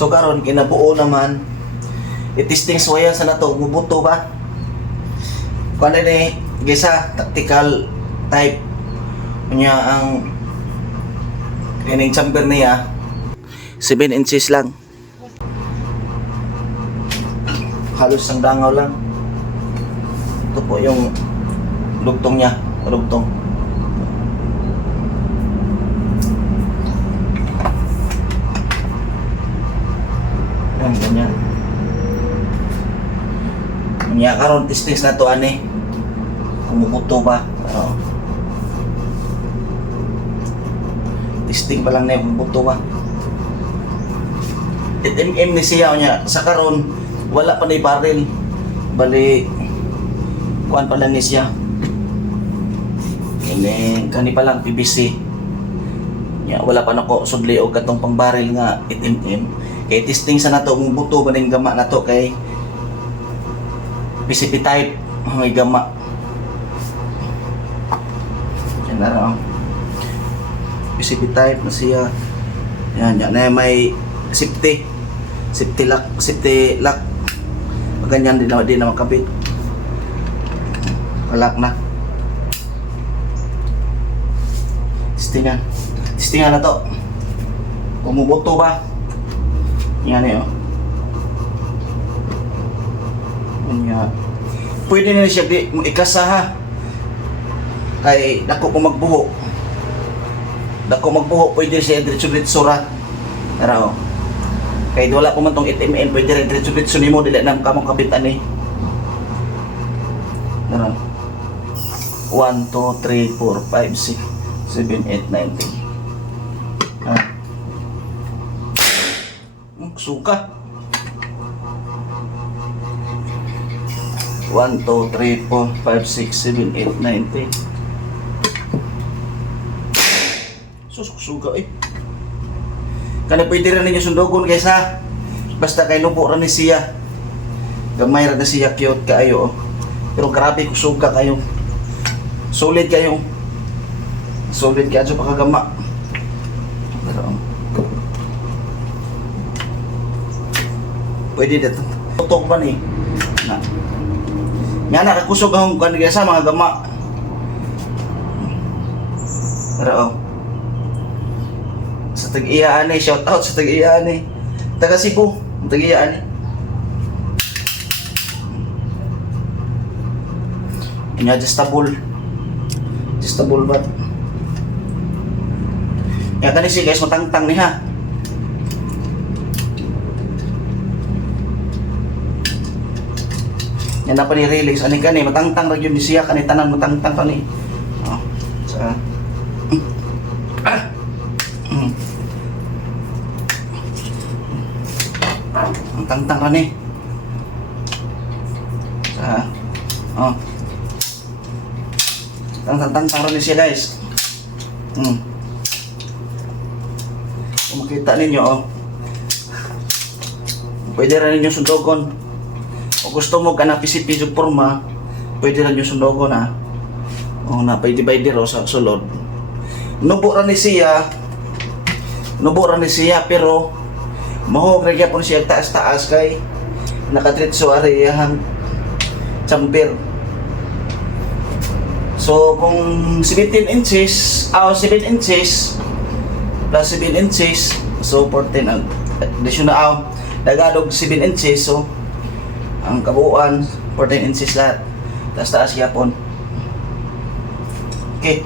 So karon kinabuo naman i-testing suwayan sa nato mubuto ba kuan ni gisa tactical type nya ang kining chamber niya 7 inches lang, halos ang dangaw lang. Ito po yung lugtong niya, lugtong. Yan, ganyan. Kanya karon testing na to ani. Kumukuto ba? Testing pa lang na yung kumukuto ba. MM ni siya niya sa karon wala pa na barrel. Bali kuan pa lang ni siya. Ini kani pa lang PVC. Ya wala pa nako sudli og katong pang barrel nga 8mm. Kay testing sa nato mong buto ba ning gama nato kay PCP type may gama. Yan na raw. PCP type na siya. Yan na may safety lock. Ganyan din na makabit. Lock na. Testingan na to. Kumubuto ba? Yan eh, oh. Yan. Pwede na siya di ikasa ha. Kay dako ko magbuho. Pwede siya diretso-diretso ra. Tara oh. Kay wala po man tong 8mm, pwede rin diretso-diretso nimo dili na kamong kabitan ni. Tara. 1 2 3 4 5 6 7 8 9 10. Ha. Suka. 1 2 3 4 5 6 7 8 9 10. Suka eh. Kana pwede rin ninyo sundugon kaysa basta kay nubo rin ni siya. Gamay rin na siya, cute kaayo oh. Pero grabe kusuga kayo. Solid kayo sa pakagama. Pero pwede dito. Tutok pa ni. Nga nakakusog ang kanila sa mga gama. Pero sa Tag-Iya ani, shout out sa Tag-Iya ani. Taga Cebu, Tag-Iya ani. Adjustable ba? Yan kani si guys matangtang ni ha. Yan na pa ni release ani kani matangtang ra gyud ni siya kani tanan matangtang kani. Oh. Sa matangtang kani. Sa oh. Tangtang ra ni siya guys. Kung makita ninyo oh. Pwede rin ninyo sundogon. Kung gusto mo ka na PCP yung forma, pwede rin yung sundogon ha. O na pwede divider o sa sulod. Nubo rin siya pero mahog rin po siya taas-taas kay nakatritso ariyahang chamber. So kung 17 inches plus 7 inches, so 14 additional dagadog 7 inches, so ang kabuuan 14 inches lahat, taas-taas yapon. Okay.